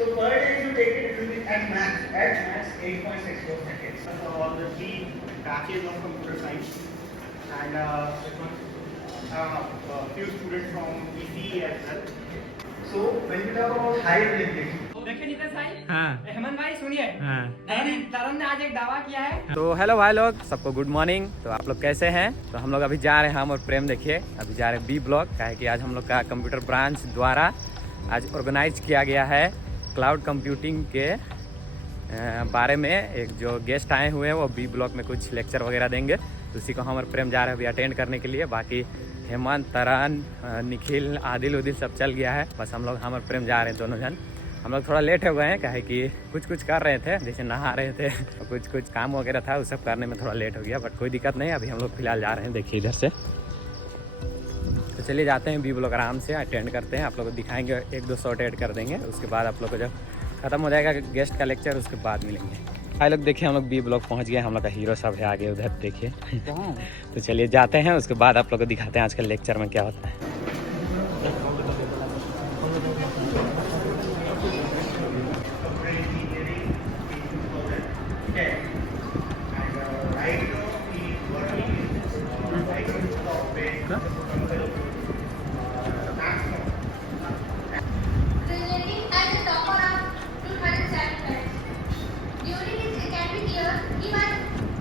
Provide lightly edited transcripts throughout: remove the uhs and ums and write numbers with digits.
So per day if you take it, it will be at max 8.64 seconds. So all the three batches of computer science and few students from ECE as well. So when we talk about high availability, देखिए नीतीश भाई, हाँ हेमंत भाई सुनिए, हाँ। तरन ने आज एक दावा किया है। तो हेलो भाई लोग, सबको गुड मॉर्निंग। तो आप लोग कैसे हैं? तो हम लोग अभी जा रहे हैं, हम और प्रेम देखिए अभी जा रहे हैं बी ब्लॉक का है कि आज हम लोग का कंप्यूटर ब्रांच द्वारा आज ऑर्गेनाइज किया गया है क्लाउड कंप्यूटिंग के बारे में। एक जो गेस्ट आए हुए हैं वो बी ब्लॉक में कुछ लेक्चर वगैरह देंगे, तो उसी को हम और प्रेम जा रहे हैं अभी अटेंड करने के लिए। बाकी हेमंत, तरन, निखिल, आदिल उदिल सब चल गया है, बस हम और प्रेम जा रहे हैं दोनों जन। हम लोग थोड़ा लेट हो गए हैं, क्या है कि कुछ कर रहे थे, जैसे नहा रहे थे और कुछ काम वगैरह था, वो सब करने में थोड़ा लेट हो गया, बट कोई दिक्कत नहीं। अभी हम लोग फिलहाल जा रहे हैं, देखिए इधर से। तो चलिए जाते हैं बी ब्लॉक, आराम से अटेंड करते हैं। आप लोग को दिखाएंगे, 1-2 शॉट ऐड कर देंगे, उसके बाद आप लोग को जब खत्म हो जाएगा गेस्ट का लेक्चर उसके बाद मिलेंगे। भाई लोग देखिए हम लोग बी ब्लॉक पहुँच गए, हम लोग का हीरो सब है आगे उधर देखिए। तो चलिए जाते हैं, उसके बाद आप लोग को दिखाते हैं आज का लेक्चर में क्या होता है। Presenting as a topper of 207 during his academic year, he was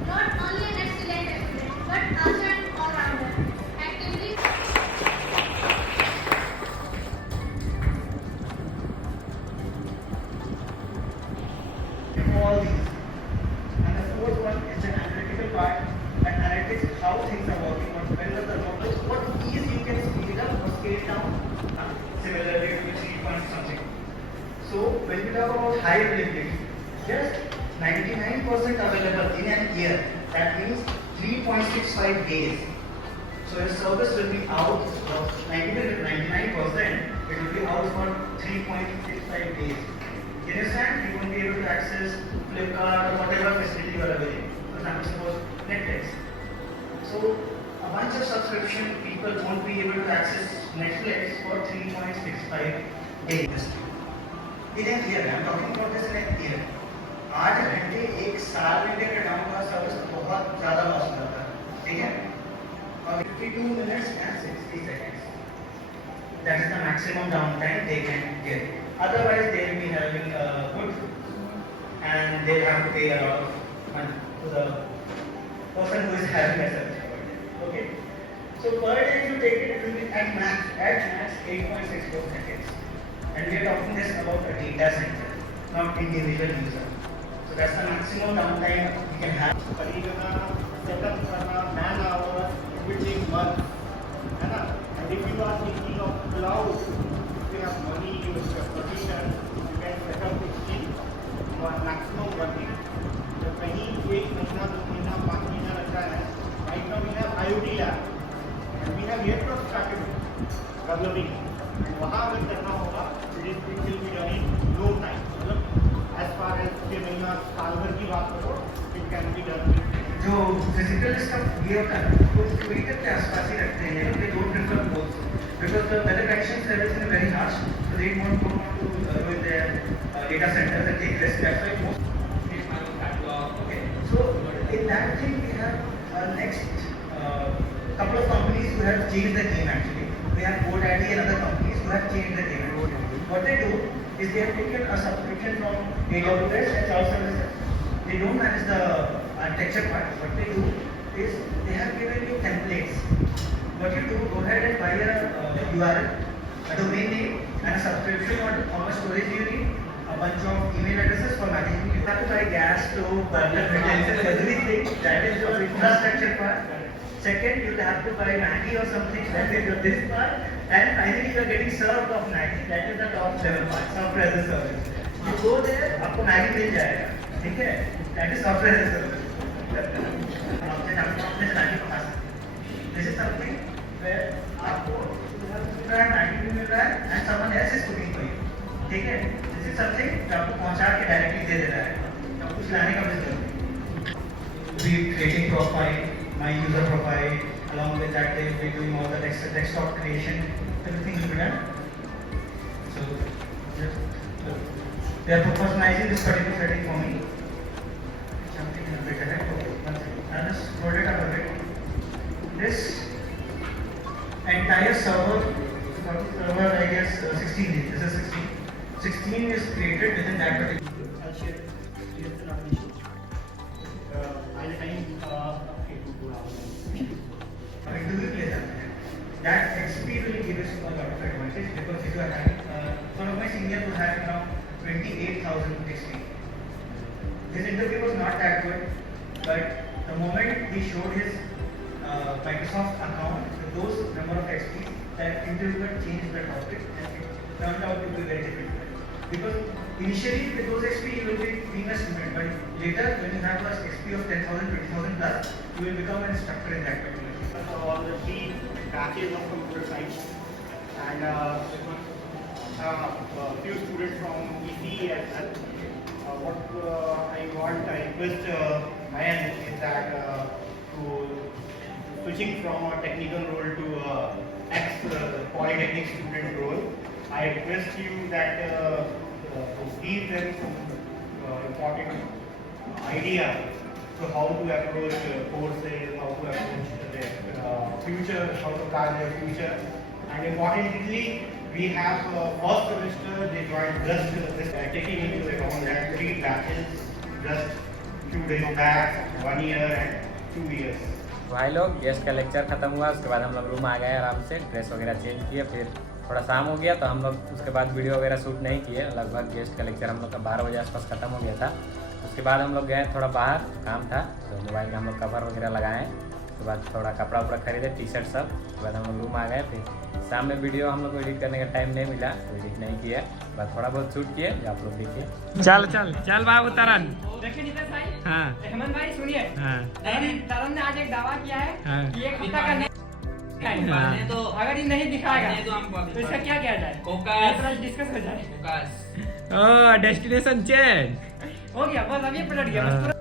not only an excellent student but also an all-rounder. Actively all these. And the fourth one is the analytical part. And analytics, how things are working, when the numbers, what ease you can speed it up or scale down. Similarly to 3 point something. So when we talk about high availability, just 99% available in an year. That means 3.65 days. So your service will be out of 99%, it will be out for 3.65 days. You understand? You won't be able to access Flipkart or whatever facility you are availing. For example, suppose Netflix. So a bunch of subscription people won't be able to access Netflix for 3.65 days. In a year, I'm talking about this in a year. 8 घंटे एक साल में अगर down का service बहुत ज़्यादा loss हो जाता है, ठीक है? और 52 minutes and 60 seconds. That is the maximum downtime they can get. Otherwise, they will be having good and they have to pay a lot of money to the person who is having a service. Okay. So per day, if you take it, it will be at max 8.64 seconds. And we are talking this about a data center, not individual user. So that's the maximum downtime we can have. खरीदना, setup करना, man hour, it will take months, है ना? And if you are thinking of cloud, if you have money, you have position, you can set up this thing for maximum working. तो कहीं 1 महीना, 2 महीना, 5 महीना लगता है. Right now we have IoT lab, and we have yet to start developing. वहाँ अगर करना होगा, it will be done in no time. मतलब as far as 6 महीना, साल भर की बात करो, it can be done. जो फिजिकल इसका ये होता है, वो इक्वेटर के आसपास ही रखते हैं. They don't prefer both because the weather conditions levels are very harsh, so they won't go to with their data centers and take risks. That's why most is my catalog. Okay, so in that thing we have next couple of companies who have changed the game actually. We have GoDaddy and other companies who have changed the game. What they do is they have taken a subscription from AWS and cloud services. They don't manage the architecture part. What they do is they have given you templates. What you do, go ahead and buy a URL, a domain name, and a subscription on how much storage you need, a bunch of email addresses for managing. You have to buy gas, stove, burner, utensils, everything. That is your infrastructure part. Second, you have to buy Maggie or something. That is your this part. And finally, you are getting served of Maggie. That is the top level part, software as a service. You go there, आपको Maggie मिल जाएगा, ठीक है? That is software as a service. आपने Maggie खा सकते. This is something where आपको मिल रहा है, Maggie भी मिल रहा है, and someone else is cooking for you. ठीक है? This is something जो आपको पहुंचा के directly दे दे रहा है. आप कुछ लाने का भी जरूरत नहीं. We creating profile, my user profile. Along with that, they will be doing all the desktop creation. Everything will be done. So, just They are personalizing this particular setting for me. Something in a bit ahead. Okay, one second. I'll just load it up a bit. This entire server, I guess 16 is. This is 16. 16 is created within that particular. I'll share it. Here's the nomination. I'll time that XP will give us a lot of advantage because if you are having one of my seniors was having around 28,000 XP. His interview was not that good, but the moment he showed his Microsoft account with those number of XP, that interviewer changed the topic and it turned out to be very difficult. Because initially with those XP you will be being a student, but later when you have a XP of 10,000, 20,000 plus, you will become an instructor in that particular field. All the 3 batches of computer science and a few students from ECE as well. What I request Mayan is that to switching from a technical role to ex-polytechnic student role, I request you that to give them some important idea to how to approach courses, how to approach their future, how to plan their future. And importantly, we have first semester they joined just this taking into account that 3 batches just few days back, 1 year and 2 years. भाई लोग guest का lecture खत्म हुआ, उसके बाद हम लोग room आ गए आराम से, ड्रेस वगैरह चेंज किए, फिर थोड़ा शाम हो गया तो हम लोग उसके बाद वीडियो वगैरह शूट नहीं किए। लगभग गेस्ट का लेक्चर हम लोग का 12 बजे आसपास खत्म हो गया था। उसके बाद हम लोग गए थोड़ा बाहर, काम था तो मोबाइल का हम लोग कवर वगैरह लगाएं। उसके बाद थोड़ा कपड़ा उपड़ा खरीदे, टी शर्ट सब। उसके बाद हम लोग रूम आ गए। फिर शाम में वीडियो हम लोग को एडिट करने का टाइम नहीं मिला तो एडिट नहीं किया, बस थोड़ा बहुत शूट किए जो आप लोग देखिए। चल चल चल बाबू तरन। देखिए नीतीश भाई, हाँ हेमंत भाई सुनिए, हाँ तरन ने आज एक दावा किया है कि 1 हफ्ता का तो अगर ये नहीं दिखाएगा तो इसका क्या किया जाए, डिस्कस हो जाए। डेस्टिनेशन चेंज हो गया, बस अभी पलट गया बस।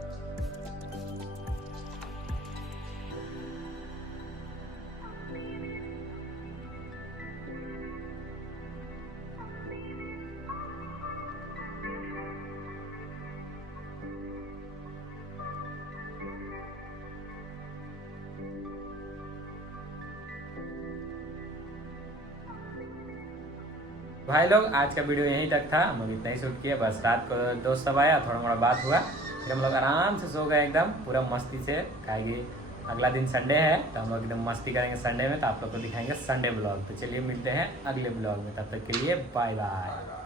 भाई लोग आज का वीडियो यहीं तक था, हम लोग इतना ही शूट किए। बस रात को दोस्त सब आया, थोड़ा मोड़ा बात हुआ, फिर हम लोग आराम से सो गए एकदम पूरा मस्ती से। खाएगी अगला दिन संडे है तो हम लोग एकदम मस्ती करेंगे संडे में, तो आप लोग को दिखाएंगे संडे ब्लॉग। तो चलिए मिलते हैं अगले ब्लॉग में, तब तक के लिए बाय बाय।